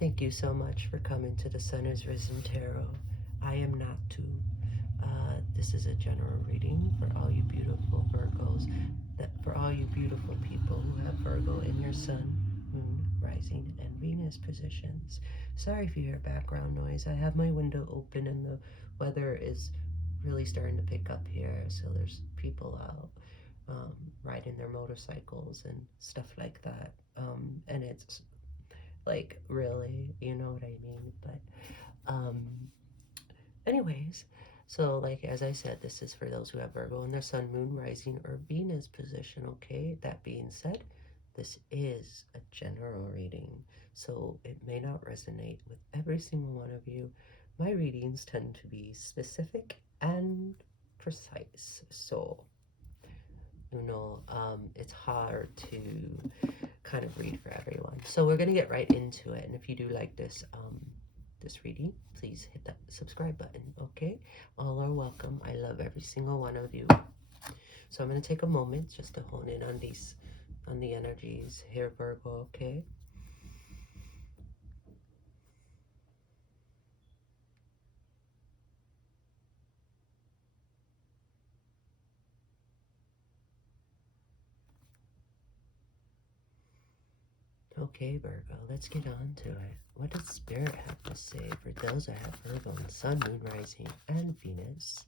Thank you so much for coming to the Sun is Risen Tarot. I am not too. This is a general reading for all you beautiful Virgos, that for all you beautiful people who have Virgo in your Sun, Moon, Rising, and Venus positions. Sorry if you hear background noise. I have my window open and the weather is really starting to pick up here, so there's people out riding their motorcycles and stuff like that. And it's like, really, you know what I mean? But, um, anyways, so like as I said, this is for those who have Virgo in their Sun, Moon, Rising, or Venus position, okay? That being said, this is a general reading, so it may not resonate with every single one of you. My readings tend to be specific and precise, so it's hard to kind of read for everyone. So we're gonna get right into it. And if you do like this reading, please hit that subscribe button. Okay, all are welcome. I love every single one of you. So I'm gonna take a moment just to hone in on the energies here, Virgo. Okay. Okay, Virgo, let's get on to it. What does Spirit have to say for those that have Virgo and Sun, Moon, Rising, and Venus?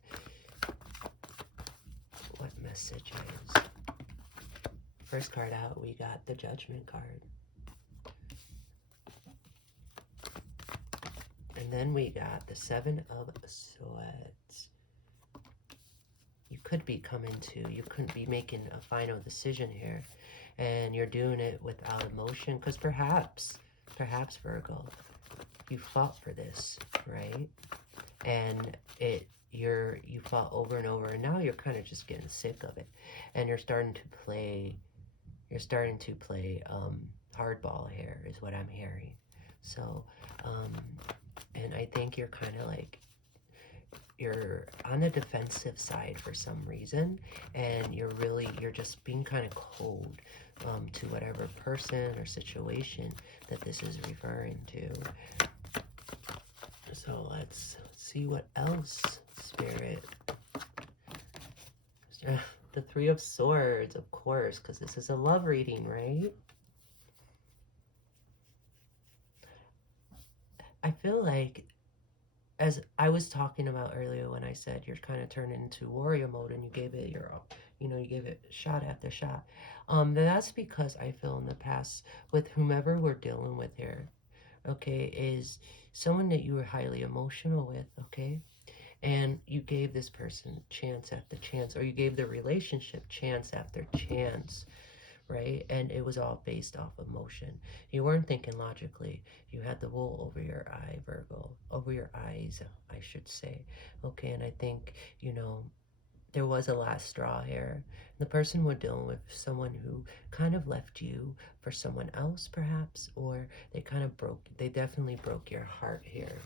What messages? First card out, we got the Judgment card. And then we got the Seven of Swords. You could be you couldn't be making a final decision here. And you're doing it without emotion. Because perhaps, Virgo, you fought for this, right? And you fought over and over, and now you're kind of just getting sick of it. And you're starting to play hardball here, is what I'm hearing. So, and I think you're kind of like, you're on the defensive side for some reason, and you're just being kind of cold to whatever person or situation that this is referring to. So let's see what else, Spirit. The Three of Swords, of course, because this is a love reading, right? I feel like, as I was talking about earlier when I said you're kind of turning into warrior mode and you gave it you gave it shot after shot. That's because I feel in the past with whomever we're dealing with here, okay, is someone that you were highly emotional with, okay? And you gave this person chance after chance, or you gave the relationship chance after chance, right? And it was all based off emotion. You weren't thinking logically. You had the wool over your eye, Virgo, over your eyes, I should say. Okay, and I think, there was a last straw here. The person we're dealing with, someone who kind of left you for someone else, perhaps, or they definitely broke your heart here.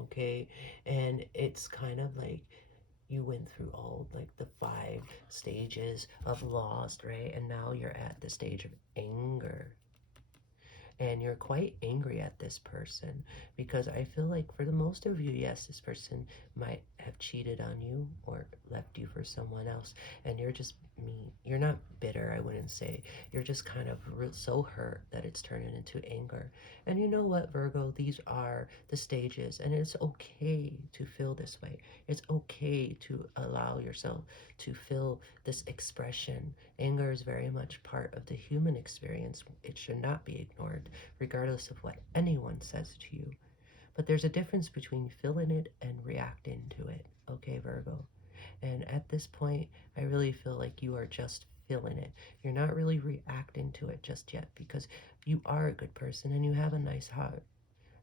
Okay, and it's kind of like you went through all like the 5 stages of lost, right? And now you're at the stage of anger, and you're quite angry at this person because I feel like for the most of you, yes, this person might have cheated on you or left you for someone else, and you're just mean. You're not bitter, I wouldn't say. You're just kind of so hurt that it's turning into anger. And you know what, Virgo? These are the stages, and it's okay to feel this way. It's okay to allow yourself to feel this expression. Anger is very much part of the human experience. It should not be ignored, regardless of what anyone says to you. But there's a difference between feeling it and reacting to it, okay, Virgo? And at this point, I really feel like you are just feeling it. You're not really reacting to it just yet because you are a good person and you have a nice heart.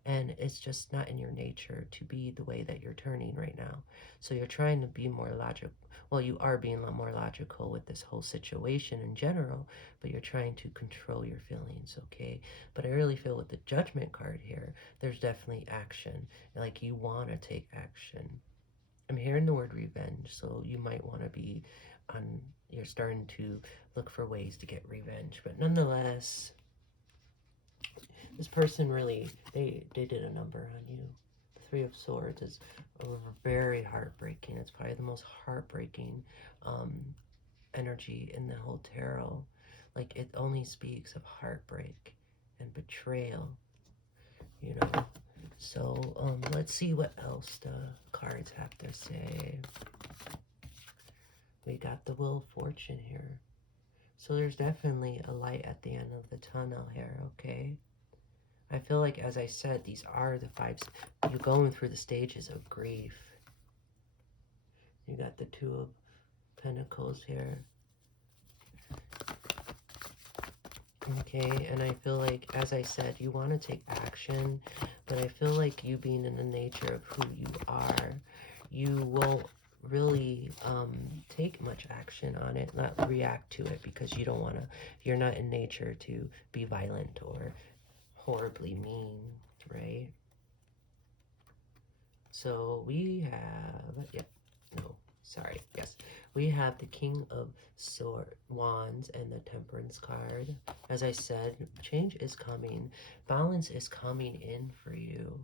And it's just not in your nature to be the way that you're turning right now. So you're trying to be more logical. Well, you are being a lot more logical with this whole situation in general, but you're trying to control your feelings, okay? But I really feel with the Judgment card here, there's definitely action. Like you want to take action. I'm hearing the word revenge, so you might want to be on, you're starting to look for ways to get revenge. But nonetheless, This person really, they did a number on you. The Three of Swords is very heartbreaking. It's probably the most heartbreaking um, energy in the whole tarot. Like it only speaks of heartbreak and betrayal, you know. So let's see what else the cards have to say. We got the Wheel of Fortune here. So there's definitely a light at the end of the tunnel here, okay? I feel like, as I said, these are the five. You're going through the stages of grief. You got the Two of Pentacles here. Okay, and I feel like, as I said, you want to take action, but I feel like you being in the nature of who you are, you won't really take much action on it, not react to it, because you don't want to, you're not in nature to be violent or horribly mean, right? So we have, yep, no, sorry, yes. We have the King of Wands and the Temperance card. As I said, change is coming. Balance is coming in for you.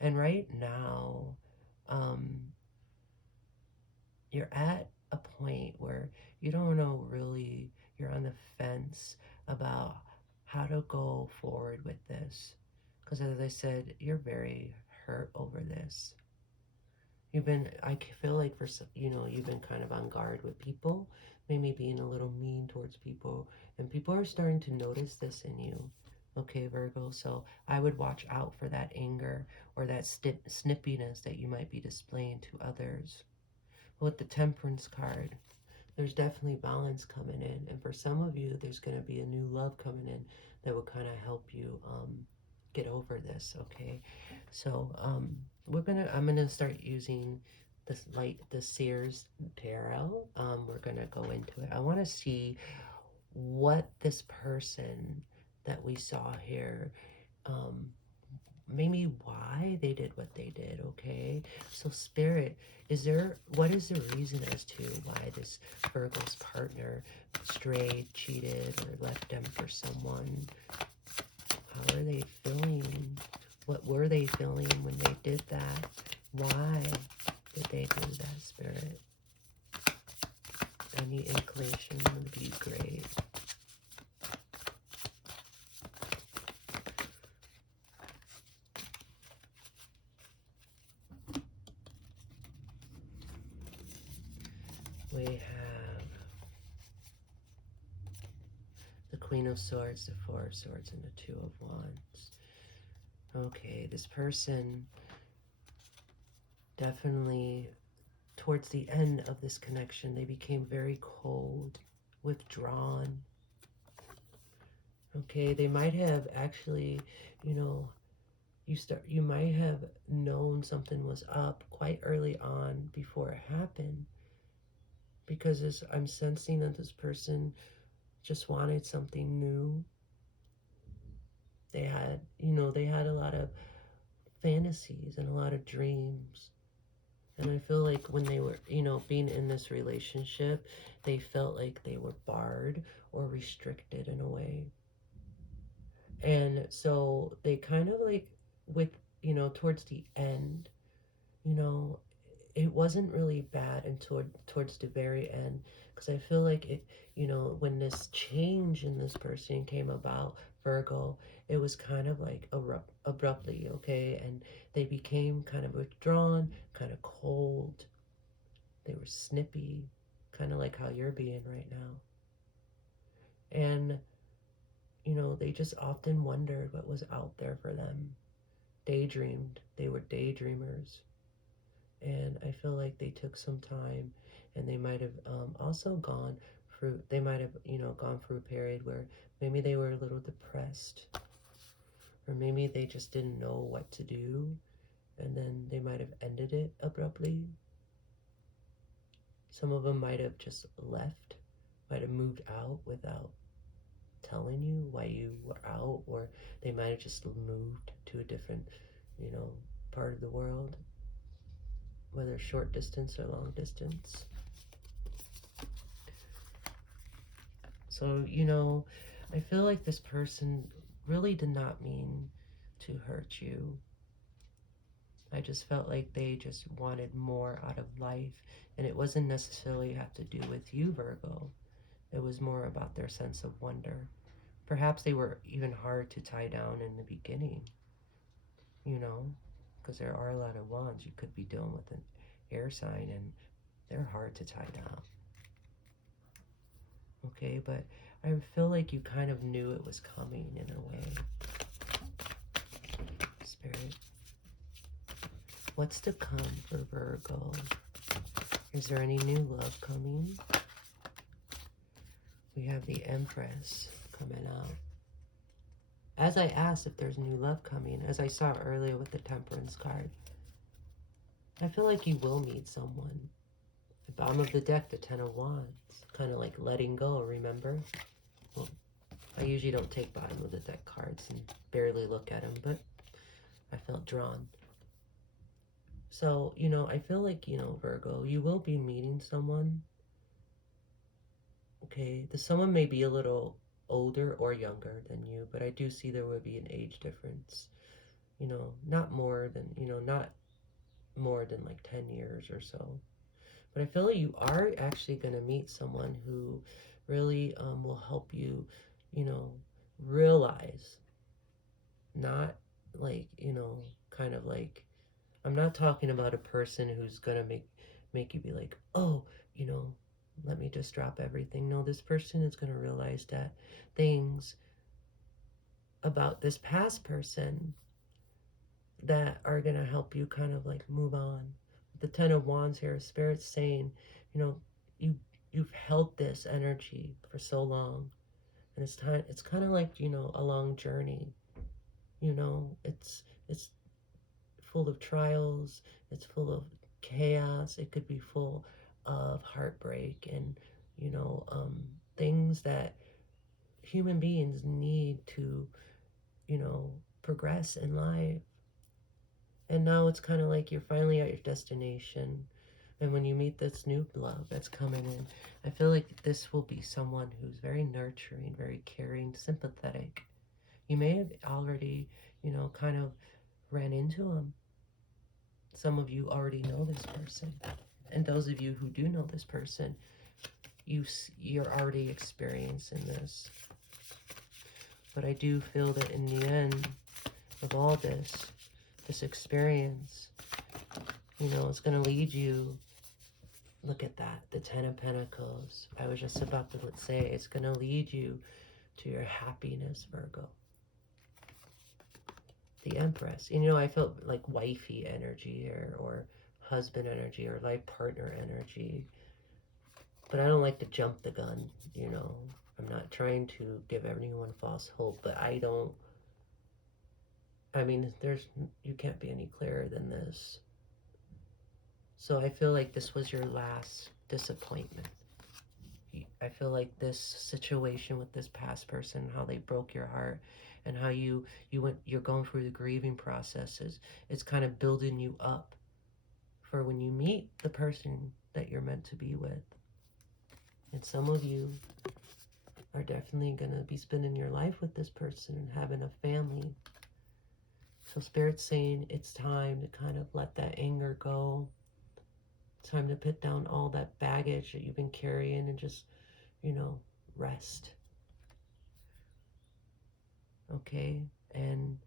And right now, um, you're at a point where you don't know really, you're on the fence about how to go forward with this. Because as I said, you're very hurt over this. You've been, I feel like for, you know, you've been kind of on guard with people, maybe being a little mean towards people, and people are starting to notice this in you. Okay, Virgo, so I would watch out for that anger or that snippiness that you might be displaying to others. With the Temperance card, there's definitely balance coming in, and for some of you, there's going to be a new love coming in that will kind of help you get over this. Okay, so I'm gonna start using this light, the Sears tarot. We're gonna go into it. I want to see what this person that we saw here, um, maybe why they did what they did. Okay, so Spirit, what is the reason as to why this Virgo's partner strayed, cheated, or left them for someone? How are they feeling? What were they feeling when they did that? Why did they do that, Spirit? Any inclination would be great. We have the Queen of Swords, the Four of Swords, and the Two of Wands. Okay, this person definitely, towards the end of this connection, they became very cold, withdrawn. Okay, they might have actually, you know, you might have known something was up quite early on before it happened, because I'm sensing that this person just wanted something new. They had, they had a lot of fantasies and a lot of dreams. And I feel like when they were, being in this relationship, they felt like they were barred or restricted in a way. And so they kind of like, with, towards the end, you know, it wasn't really bad until towards the very end, because I feel like it, when this change in this person came about, Virgo, it was kind of like abruptly, okay, and they became kind of withdrawn, kind of cold. They were snippy, kind of like how you're being right now, and they just often wondered what was out there for them. Daydreamed. They were daydreamers, and I feel like they took some time, and they might have also gone through. They might have gone through a period where maybe they were a little depressed, or maybe they just didn't know what to do, and then they might have ended it abruptly. Some of them might have just left, might have moved out without telling you why you were out, or they might have just moved to a different, you know, part of the world, whether short distance or long distance. So, I feel like this person really did not mean to hurt you. I just felt like they just wanted more out of life, and it wasn't necessarily have to do with you, Virgo. It was more about their sense of wonder. Perhaps they were even hard to tie down in the beginning, you know, because there are a lot of wands. You could be dealing with an air sign, and they're hard to tie down. Okay, but I feel like you kind of knew it was coming in a way. Spirit, what's to come for Virgo? Is there any new love coming? We have the Empress coming out. As I asked if there's new love coming, as I saw earlier with the Temperance card, I feel like you will meet someone. The bottom of the deck, the Ten of Wands, kind of like letting go, remember? Well, I usually don't take bottom of the deck cards and barely look at them, but I felt drawn. So, I feel like, Virgo, you will be meeting someone. Okay, the someone may be a little older or younger than you, but I do see there would be an age difference. Not more than, not more than like 10 years or so. But I feel like you are actually going to meet someone who really will help you, you know, realize, not like, kind of like, I'm not talking about a person who's going to make you be like, oh, you know, let me just drop everything. No, this person is going to realize that things about this past person that are going to help you kind of like move on. The Ten of Wands here, Spirit's saying, you know, you you've held this energy for so long, and it's kind of like, a long journey. It's full of trials, it's full of chaos, it could be full of heartbreak and, you know, um, things that human beings need to, you know, progress in life. And now it's kind of like you're finally at your destination. And when you meet this new love that's coming in, I feel like this will be someone who's very nurturing, very caring, sympathetic. You may have already, kind of ran into him. Some of you already know this person. And those of you who do know this person, you're already experiencing this. But I do feel that in the end of all this experience, it's going to lead you. Look at that, the Ten of Pentacles. I was just about to say it's going to lead you to your happiness, Virgo. The Empress. I felt like wifey energy here, or husband energy, or life partner energy. But I don't like to jump the gun. I'm not trying to give everyone false hope, but I mean, you can't be any clearer than this. So I feel like this was your last disappointment. I feel like this situation with this past person, how they broke your heart, and how you're going through the grieving processes. It's kind of building you up for when you meet the person that you're meant to be with. And some of you are definitely going to be spending your life with this person and having a family. So Spirit's saying it's time to kind of let that anger go. It's time to put down all that baggage that you've been carrying and just, rest. Okay? And,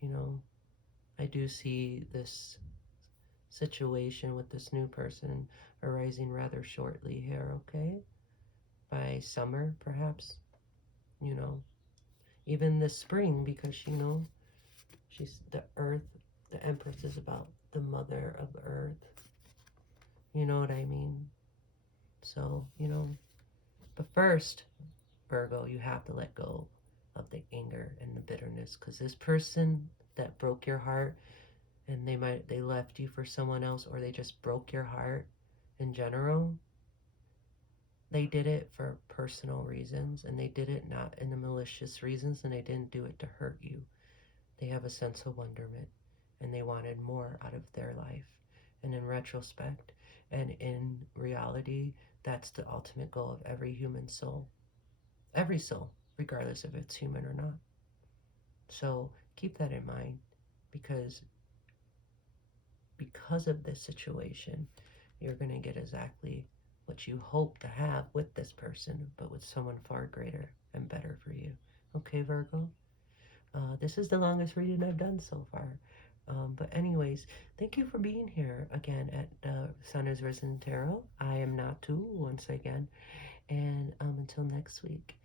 you know, I do see this situation with this new person arising rather shortly here, okay? By summer, perhaps, you know, even this spring, because, she's the earth. The Empress is about the mother of the earth. You know what I mean? So, but first, Virgo, you have to let go of the anger and the bitterness, because this person that broke your heart, and they left you for someone else, or they just broke your heart in general, they did it for personal reasons, and they did it not in the malicious reasons, and they didn't do it to hurt you. They have a sense of wonderment, and they wanted more out of their life. And in retrospect, and in reality, that's the ultimate goal of every human soul. Every soul, regardless if it's human or not. So keep that in mind, because of this situation, you're going to get exactly what you hope to have with this person, but with someone far greater and better for you. Okay, Virgo? This is the longest reading I've done so far. But anyways, thank you for being here again at Sun is Risen Tarot. I am Natu once again. And until next week,